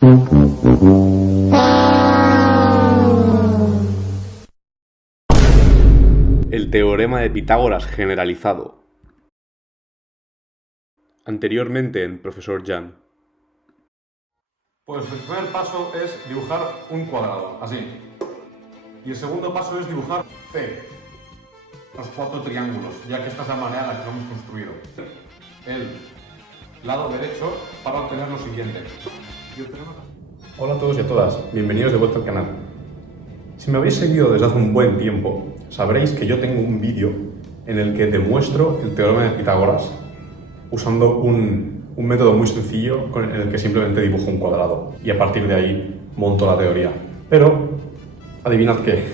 El teorema de Pitágoras generalizado. Anteriormente en Profesor Jan. Pues el primer paso es dibujar un cuadrado, así. Y el segundo paso es dibujar C, los 4 triángulos, ya que esta es la manera en la que lo hemos construido. El lado derecho para obtener lo siguiente. Hola a todos y a todas, bienvenidos de vuelta al canal. Si me habéis seguido desde hace un buen tiempo, sabréis que yo tengo un vídeo en el que demuestro el teorema de Pitágoras usando un método muy sencillo en el que simplemente dibujo un cuadrado y a partir de ahí monto la teoría. Pero, adivinad qué,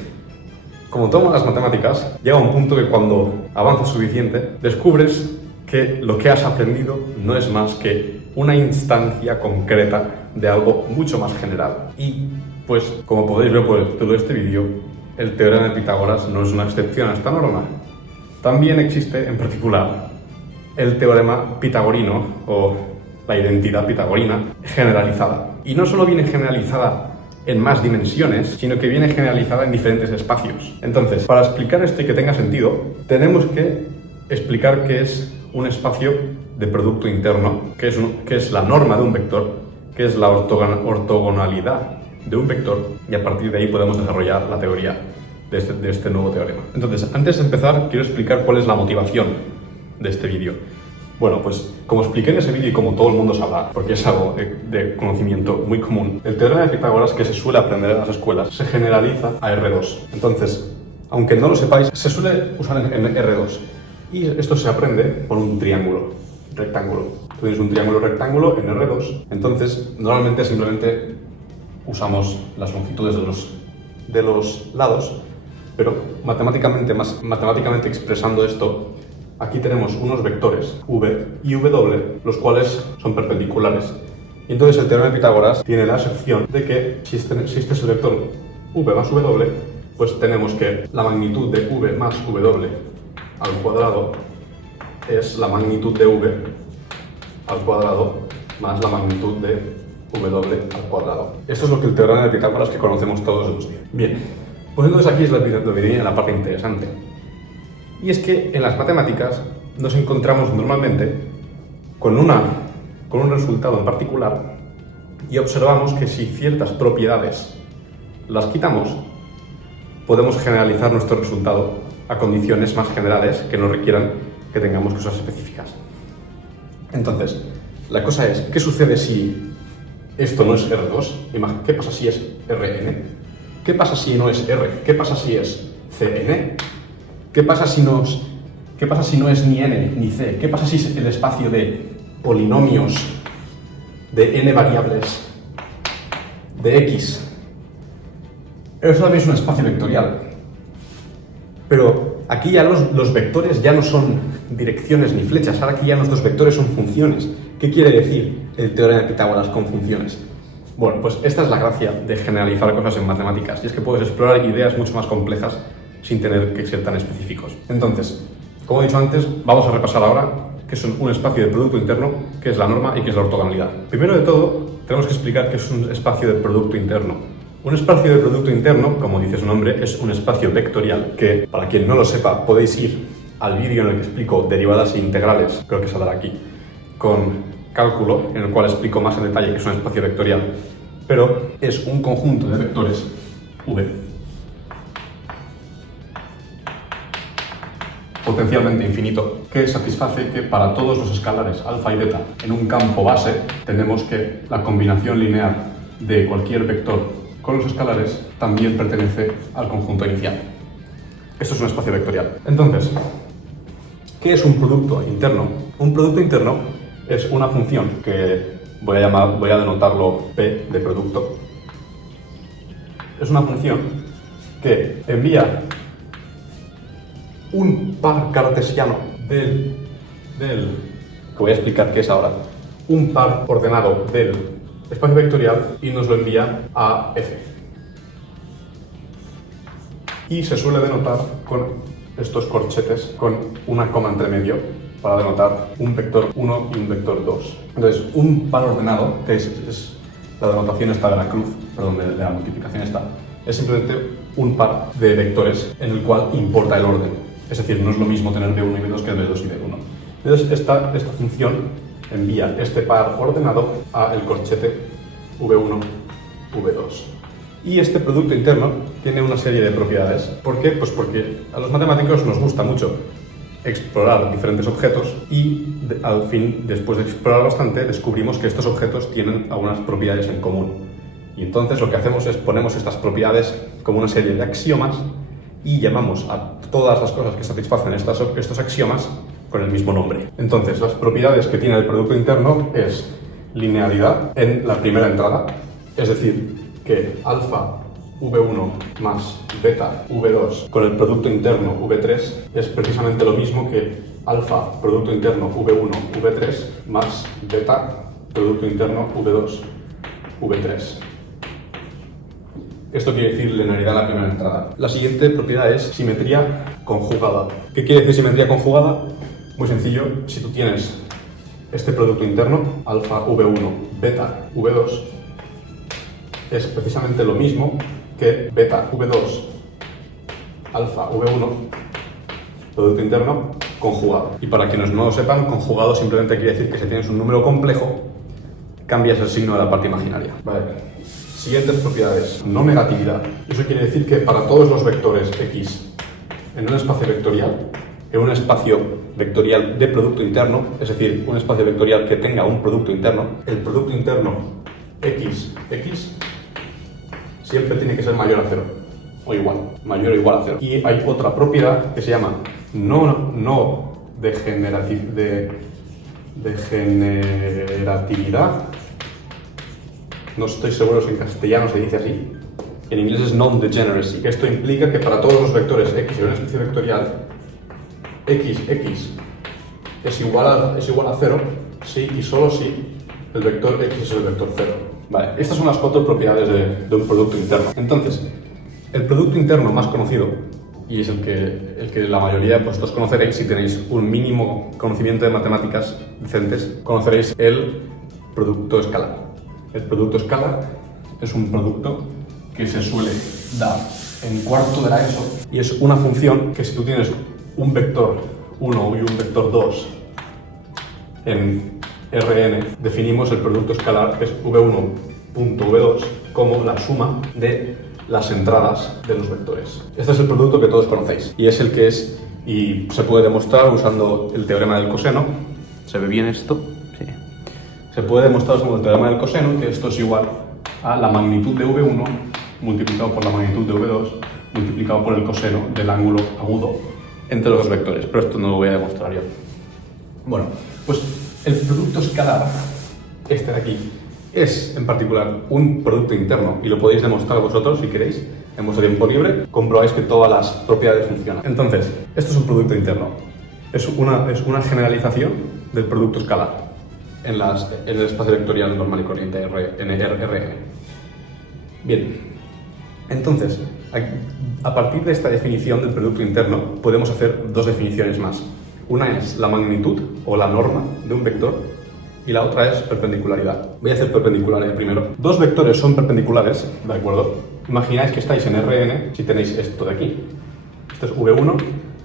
como todas las matemáticas, llega un punto que cuando avanzas suficiente, descubres que lo que has aprendido no es más que una instancia concreta de algo mucho más general. Y, pues, como podéis ver por el título de este vídeo, el teorema de Pitágoras no es una excepción a esta norma. También existe, en particular, el teorema pitagorino, o la identidad pitagorina, generalizada. Y no solo viene generalizada en más dimensiones, sino que viene generalizada en diferentes espacios. Entonces, para explicar esto y que tenga sentido, tenemos que explicar qué es un espacio de producto interno, qué es la norma de un vector, qué es la ortogonalidad de un vector, y a partir de ahí podemos desarrollar la teoría de este nuevo teorema. Entonces, antes de empezar, quiero explicar cuál es la motivación de este vídeo. Bueno, pues como expliqué en ese vídeo y como todo el mundo sabrá, porque es algo de conocimiento muy común, el teorema de Pitágoras que se suele aprender en las escuelas se generaliza a R2. Entonces, aunque no lo sepáis, se suele usar en R2. Y esto se aprende por un triángulo rectángulo. Tú tienes un triángulo rectángulo en R2, entonces normalmente simplemente usamos las longitudes de los lados, pero matemáticamente expresando esto, aquí tenemos unos vectores v y w, los cuales son perpendiculares. Y entonces el teorema de Pitágoras tiene la excepción de que si este es el vector v más w, pues tenemos que la magnitud de v más w al cuadrado es la magnitud de v al cuadrado más la magnitud de w al cuadrado. Esto es lo que el teorema de Pitágoras que conocemos todos los días. Bien, pues entonces aquí es donde viene la parte interesante. Y es que en las matemáticas nos encontramos normalmente con un resultado en particular y observamos que si ciertas propiedades las quitamos, podemos generalizar nuestro resultado a condiciones más generales que no requieran que tengamos cosas específicas. Entonces, la cosa es, ¿qué sucede si esto no es R2? ¿Qué pasa si es Rn? ¿Qué pasa si no es R? ¿Qué pasa si es Cn? ¿Qué pasa si no es ni n ni c? ¿Qué pasa si es el espacio de polinomios de n variables de x? Eso también es un espacio vectorial. Pero aquí ya los vectores ya no son direcciones ni flechas, ahora aquí ya nuestros vectores son funciones. ¿Qué quiere decir el teorema de Pitágoras con funciones? Bueno, pues esta es la gracia de generalizar cosas en matemáticas, y es que puedes explorar ideas mucho más complejas sin tener que ser tan específicos. Entonces, como he dicho antes, vamos a repasar ahora qué es un espacio de producto interno, qué es la norma y qué es la ortogonalidad. Primero de todo, tenemos que explicar qué es un espacio de producto interno. Un espacio de producto interno, como dice su nombre, es un espacio vectorial que, para quien no lo sepa, podéis ir al vídeo en el que explico derivadas e integrales, creo que saldrá aquí, con cálculo, en el cual explico más en detalle qué es un espacio vectorial, pero es un conjunto de vectores v potencialmente infinito, que satisface que para todos los escalares alfa y beta en un campo base tenemos que la combinación lineal de cualquier vector con los escalares también pertenece al conjunto inicial. Esto es un espacio vectorial. Entonces, ¿qué es un producto interno? Un producto interno es una función que voy a denotarlo P de producto. Es una función que envía un par cartesiano que voy a explicar qué es ahora, un par ordenado del espacio vectorial y nos lo envía a F. Y se suele denotar con estos corchetes con una coma entre medio para denotar un vector 1 y un vector 2. Entonces, un par ordenado, que es la denotación esta de la cruz, perdón, de la multiplicación esta, es simplemente un par de vectores en el cual importa el orden. Es decir, no es lo mismo tener B1 y B2 que B2 y B1. Entonces, esta función envía este par ordenado a el corchete V1, V2. Y este producto interno tiene una serie de propiedades. ¿Por qué? Pues porque a los matemáticos nos gusta mucho explorar diferentes objetos y al fin, después de explorar bastante, descubrimos que estos objetos tienen algunas propiedades en común. Y entonces lo que hacemos es ponemos estas propiedades como una serie de axiomas y llamamos a todas las cosas que satisfacen estos axiomas con el mismo nombre. Entonces, las propiedades que tiene el producto interno es linealidad en la primera entrada, es decir, que alfa V1 más beta V2 con el producto interno V3 es precisamente lo mismo que alfa producto interno V1 V3 más beta producto interno V2 V3. Esto quiere decir linealidad en la primera entrada. La siguiente propiedad es simetría conjugada. ¿Qué quiere decir simetría conjugada? Muy sencillo, si tú tienes este producto interno, alfa V1 beta V2, es precisamente lo mismo que beta V2 alfa V1 producto interno conjugado. Y para quienes no lo sepan, conjugado simplemente quiere decir que si tienes un número complejo, cambias el signo de la parte imaginaria. Vale. Siguientes propiedades. No negatividad. Eso quiere decir que para todos los vectores X en un espacio vectorial, en un espacio vectorial de producto interno, es decir, un espacio vectorial que tenga un producto interno, el producto interno X siempre tiene que ser mayor a 0 o igual, mayor o igual a 0. Y hay otra propiedad que se llama no degeneratividad. No estoy seguro si en castellano se dice así. En inglés es non-degeneracy. Esto implica que para todos los vectores X en una especie vectorial, X es igual a 0 si y solo si el vector X es el vector 0. Vale, estas son las 4 propiedades de un producto interno. Entonces, el producto interno más conocido, y es el que la mayoría de vosotros conoceréis si tenéis un mínimo conocimiento de matemáticas decentes, conoceréis el producto escalar. El producto escalar es un producto que se suele dar en cuarto de la ESO y es una función que si tú tienes un vector 1 y un vector 2 en Rn, definimos el producto escalar, que es v1.v2, como la suma de las entradas de los vectores. Este es el producto que todos conocéis y es el que es, y se puede demostrar usando el teorema del coseno. ¿Se ve bien esto? Sí. Se puede demostrar usando el teorema del coseno que esto es igual a la magnitud de v1 multiplicado por la magnitud de v2 multiplicado por el coseno del ángulo agudo entre los dos vectores, pero esto no lo voy a demostrar yo. Bueno, pues el producto escalar, este de aquí, es en particular un producto interno y lo podéis demostrar vosotros si queréis en vuestro tiempo libre. Comprobáis que todas las propiedades funcionan. Entonces, esto es un producto interno. Es una generalización del producto escalar en el espacio vectorial normal y corriente en Rn. Bien, entonces, a partir de esta definición del producto interno podemos hacer dos definiciones más. Una es la magnitud o la norma de un vector y la otra es perpendicularidad. Voy a hacer perpendicularidad primero. Dos vectores son perpendiculares, ¿de acuerdo? Imagináis que estáis en Rn si tenéis esto de aquí. Este es V1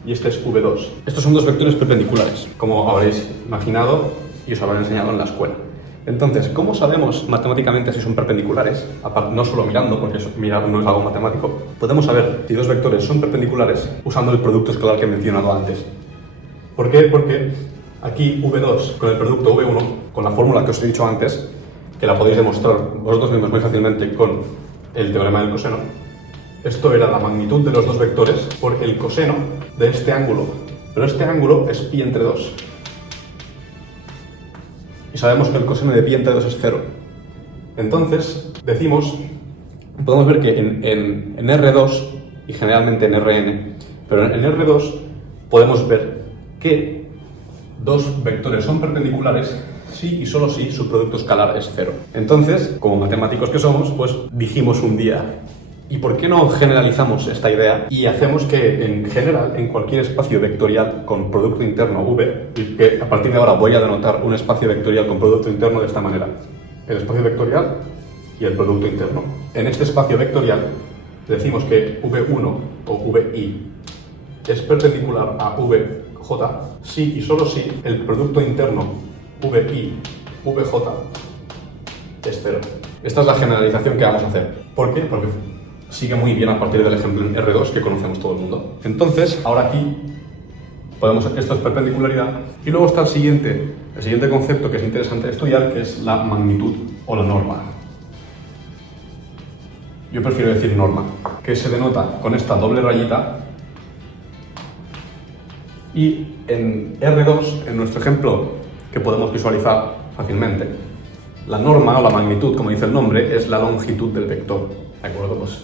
y este es V2. Estos son dos vectores perpendiculares, como habréis imaginado y os habrán enseñado en la escuela. Entonces, ¿cómo sabemos matemáticamente si son perpendiculares? Aparte, no solo mirando, porque mirar no es algo matemático. Podemos saber si dos vectores son perpendiculares usando el producto escalar que he mencionado antes. ¿Por qué? Porque aquí V2 con el producto V1, con la fórmula que os he dicho antes, que la podéis demostrar vosotros mismos muy fácilmente con el teorema del coseno, esto era la magnitud de los dos vectores por el coseno de este ángulo. Pero este ángulo es pi entre 2. Y sabemos que el coseno de pi entre 2 es 0. Entonces, podemos ver que en R2, y generalmente en Rn, pero en R2 podemos ver que dos vectores son perpendiculares si y solo si su producto escalar es 0. Entonces, como matemáticos que somos, pues dijimos un día, ¿y por qué no generalizamos esta idea y hacemos que en general, en cualquier espacio vectorial con producto interno V, y que a partir de ahora voy a denotar un espacio vectorial con producto interno de esta manera? El espacio vectorial y el producto interno. En este espacio vectorial decimos que V1 o VI es perpendicular a VJ si y solo si el producto interno VI, VJ es 0. Esta es la generalización que vamos a hacer. ¿Por qué? Porque sigue muy bien a partir del ejemplo en R2 que conocemos todo el mundo. Entonces, ahora aquí esto es perpendicularidad, y luego está el siguiente concepto que es interesante estudiar, que es la magnitud o la norma. Yo prefiero decir norma, que se denota con esta doble rayita, y en R2, en nuestro ejemplo que podemos visualizar fácilmente, la norma o la magnitud, como dice el nombre, es la longitud del vector, ¿de acuerdo? Pues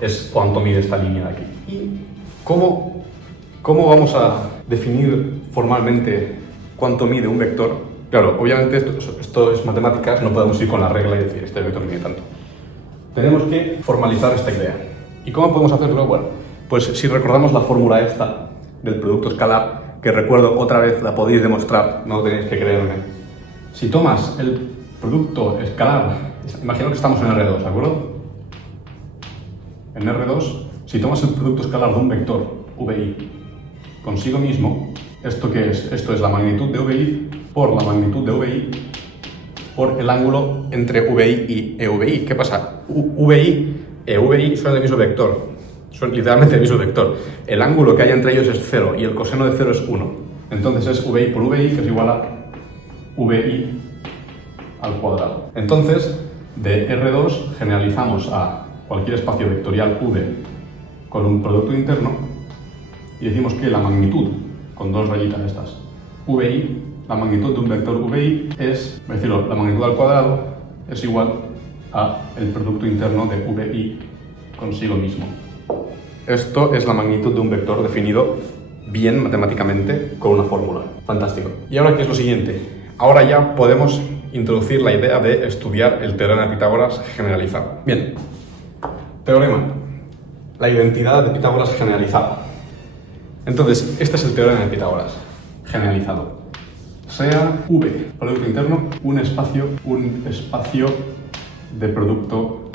es cuánto mide esta línea de aquí. ¿Y cómo vamos a definir formalmente cuánto mide un vector? Claro, obviamente esto es matemáticas, no podemos ir con la regla y decir este vector mide tanto. Tenemos que formalizar esta idea. ¿Y cómo podemos hacerlo? Bueno, pues si recordamos la fórmula esta del producto escalar, que recuerdo otra vez, la podéis demostrar, no tenéis que creerme. Si tomas el producto escalar, imagino que estamos en R2, ¿de acuerdo? En R2, si tomas el producto escalar de un vector, VI, consigo mismo, ¿esto qué es? Esto es la magnitud de VI por la magnitud de VI por el ángulo entre VI y EVI. ¿Qué pasa? VI e VI son el mismo vector, son literalmente el mismo vector. El ángulo que hay entre ellos es 0 y el coseno de 0 es 1. Entonces es VI por VI, que es igual a VI al cuadrado. Entonces, de R2 generalizamos a cualquier espacio vectorial V con un producto interno y decimos que la magnitud, con dos rayitas estas, VI, la magnitud de un vector VI es, por decirlo, la magnitud al cuadrado es igual a el producto interno de VI consigo mismo. Esto es la magnitud de un vector definido bien matemáticamente con una fórmula. Fantástico. ¿Y ahora qué es lo siguiente? Ahora ya podemos introducir la idea de estudiar el teorema de Pitágoras generalizado. Bien, teorema, la identidad de Pitágoras generalizada. Entonces, este es el teorema de Pitágoras generalizado. Sea V, producto interno, un espacio de producto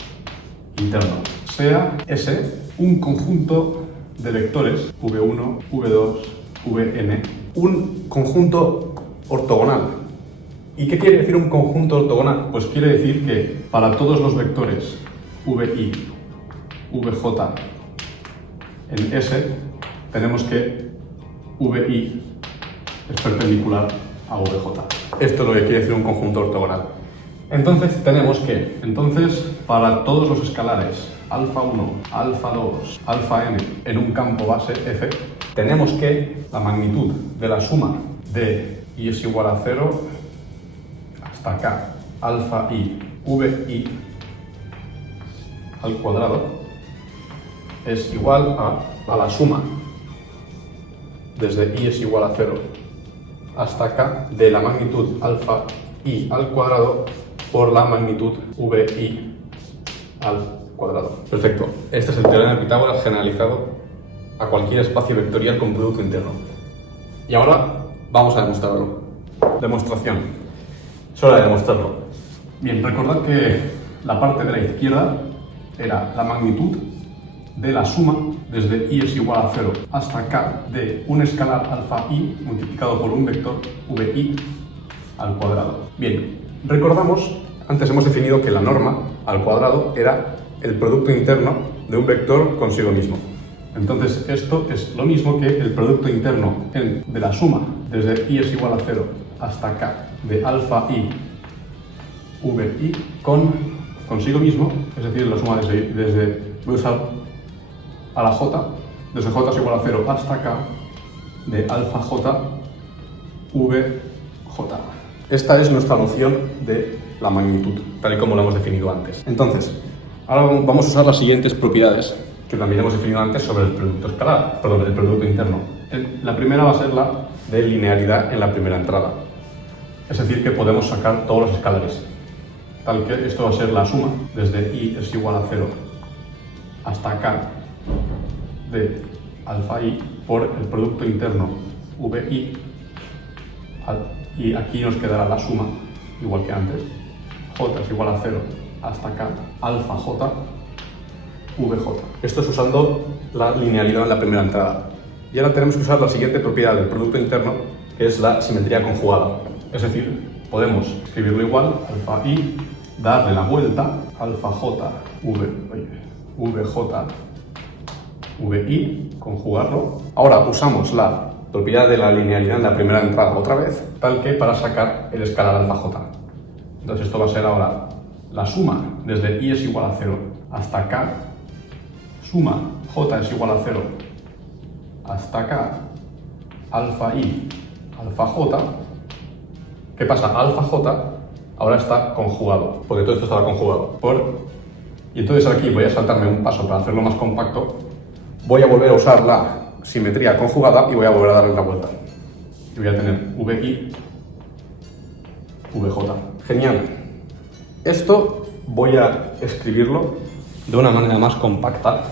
interno. Sea S, un conjunto de vectores, V1, V2, Vn, un conjunto ortogonal. ¿Y qué quiere decir un conjunto ortogonal? Pues quiere decir que para todos los vectores VI, VJ en S, tenemos que VI es perpendicular a VJ. Esto es lo que quiere decir un conjunto ortogonal. Entonces tenemos que, para todos los escalares alfa 1, alfa 2, alfa n en un campo base F, tenemos que la magnitud de la suma de i es igual a 0 hasta acá, alfa i, VI al cuadrado es igual a la suma desde i es igual a 0 hasta acá de la magnitud alfa i al cuadrado por la magnitud VI al cuadrado. Perfecto. Este es el teorema de Pitágoras generalizado a cualquier espacio vectorial con producto interno. Y ahora vamos a demostrarlo. Demostración. Es hora de demostrarlo. Bien, recordad que la parte de la izquierda era la magnitud de la suma desde i es igual a 0 hasta acá de un escalar alfa i multiplicado por un vector VI al cuadrado. Bien, recordamos, antes hemos definido que la norma al cuadrado era el producto interno de un vector consigo mismo. Entonces esto es lo mismo que el producto interno de la suma desde i es igual a 0 hasta acá de alfa i VI consigo mismo, es decir, la suma voy a usar a la j, desde j es igual a 0 hasta acá de alfa j VJ. Esta es nuestra noción de la magnitud, tal y como lo hemos definido antes. Entonces, ahora vamos a usar las siguientes propiedades que también hemos definido antes sobre el producto escalar, perdón, el producto interno. La primera va a ser la de linealidad en la primera entrada. Es decir, que podemos sacar todos los escalares. Tal que esto va a ser la suma desde i es igual a 0 hasta acá de alfa i por el producto interno VI y aquí nos quedará la suma, igual que antes, j es igual a 0 hasta k, alfa j, vj. Esto es usando la linealidad en la primera entrada. Y ahora tenemos que usar la siguiente propiedad del producto interno, que es la simetría conjugada. Es decir, podemos escribirlo igual, alfa i, darle la vuelta, alfa j, vj, vi, conjugarlo. Ahora usamos la propiedad de la linealidad en la primera entrada otra vez, tal que para sacar el escalar alfa j. Entonces esto va a ser ahora la suma desde i es igual a 0 hasta k, suma j es igual a 0 hasta k, alfa i, alfa j. ¿Qué pasa? Alfa j ahora está conjugado, porque todo esto estaba conjugado. Y entonces aquí voy a saltarme un paso para hacerlo más compacto. Voy a volver a usar la simetría conjugada y voy a volver a darle la vuelta. Y voy a tener vi, vj. Genial. Esto voy a escribirlo de una manera más compacta.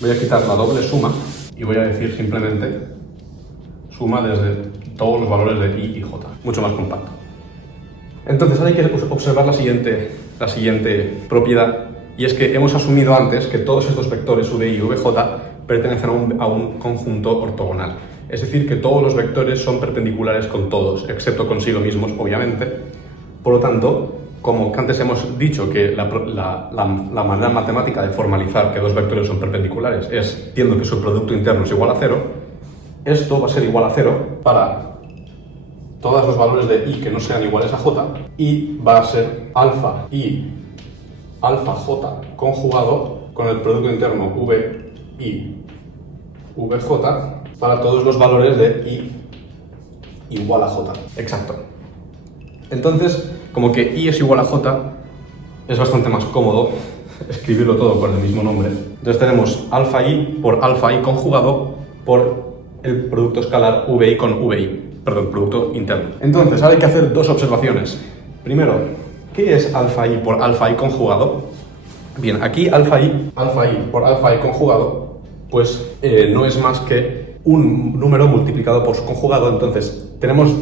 Voy a quitar la doble suma y voy a decir simplemente suma desde todos los valores de i y j. Mucho más compacto. Entonces ahora hay que observar la siguiente propiedad, y es que hemos asumido antes que todos estos vectores vi y vj pertenecen a un conjunto ortogonal. Es decir, que todos los vectores son perpendiculares con todos, excepto consigo mismos, obviamente. Por lo tanto, como antes hemos dicho que la manera matemática de formalizar que dos vectores son perpendiculares es diciendo que su producto interno es igual a 0, esto va a ser igual a 0 para todos los valores de i que no sean iguales a j, y va a ser alfa i, alfa j conjugado con el producto interno vi, vj para todos los valores de i igual a j. Exacto. Entonces, como que i es igual a j, es bastante más cómodo escribirlo todo con el mismo nombre. Entonces tenemos alfa i por alfa i conjugado por el producto escalar vi con vi. Perdón, producto interno. Entonces, ahora hay que hacer dos observaciones. Primero, ¿qué es alfa i por alfa i conjugado? Bien, aquí alfa i por alfa i conjugado, pues no es más que un número multiplicado por su conjugado. Entonces, tenemos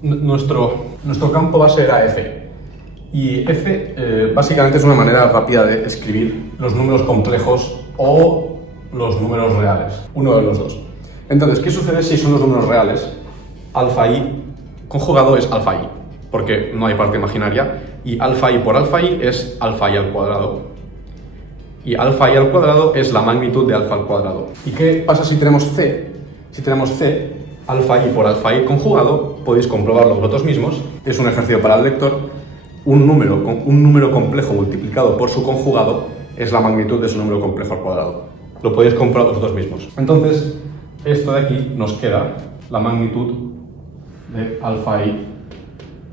nuestro campo va a ser a f. Y f básicamente es una manera rápida de escribir los números complejos o los números reales, uno de los dos. Entonces, ¿qué sucede si son los números reales? Alfa i conjugado es alfa i, porque no hay parte imaginaria, y alfa i por alfa i es alfa i al cuadrado. Y alfa i al cuadrado es la magnitud de alfa al cuadrado. ¿Y qué pasa si tenemos c? Si tenemos c, alfa i por alfa i conjugado, podéis comprobarlo vosotros mismos, es un ejercicio para el lector, un número complejo multiplicado por su conjugado es la magnitud de su número complejo al cuadrado. Lo podéis comprobar vosotros mismos. Entonces, esto de aquí nos queda la magnitud de alfa i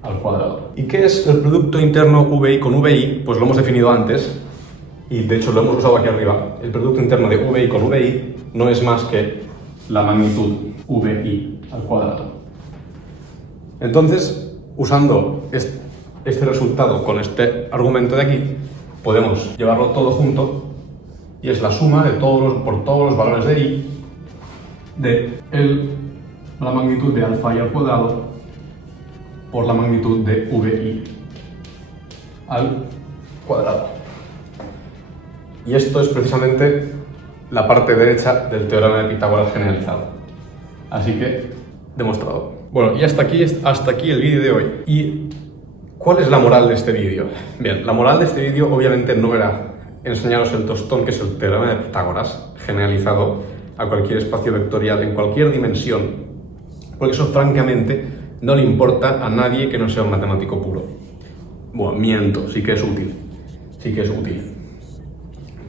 al cuadrado. ¿Y qué es el producto interno vi con vi? Pues lo hemos definido antes, y de hecho lo hemos usado aquí arriba. El producto interno de vi con vi no es más que la magnitud vi al cuadrado. Entonces, usando este resultado con este argumento de aquí, podemos llevarlo todo junto, y es la suma de por todos los valores de i de la magnitud de alfa i al cuadrado por la magnitud de vi al cuadrado. Y esto es precisamente la parte derecha del teorema de Pitágoras generalizado. Así que, demostrado. Bueno, y hasta aquí el vídeo de hoy. ¿Y cuál es la moral de este vídeo? Bien, la moral de este vídeo obviamente no era enseñaros el tostón que es el teorema de Pitágoras generalizado a cualquier espacio vectorial en cualquier dimensión, porque eso francamente no le importa a nadie que no sea un matemático puro. Bueno, miento, sí que es útil.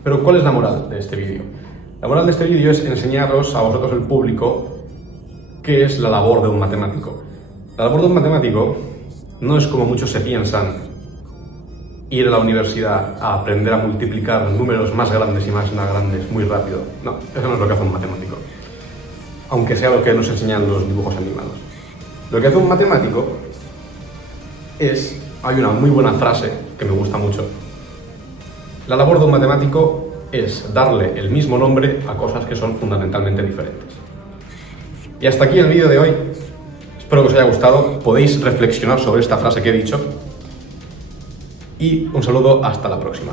Pero ¿cuál es la moral de este vídeo? La moral de este vídeo es enseñaros a vosotros, el público, qué es la labor de un matemático. La labor de un matemático no es como muchos se piensan, ir a la universidad a aprender a multiplicar números más grandes y más grandes muy rápido. No, eso no es lo que hace un matemático, aunque sea lo que nos enseñan los dibujos animados. Lo que hace un matemático es, hay una muy buena frase que me gusta mucho, la labor de un matemático es darle el mismo nombre a cosas que son fundamentalmente diferentes. Y hasta aquí el vídeo de hoy. Espero que os haya gustado. Podéis reflexionar sobre esta frase que he dicho y un saludo hasta la próxima.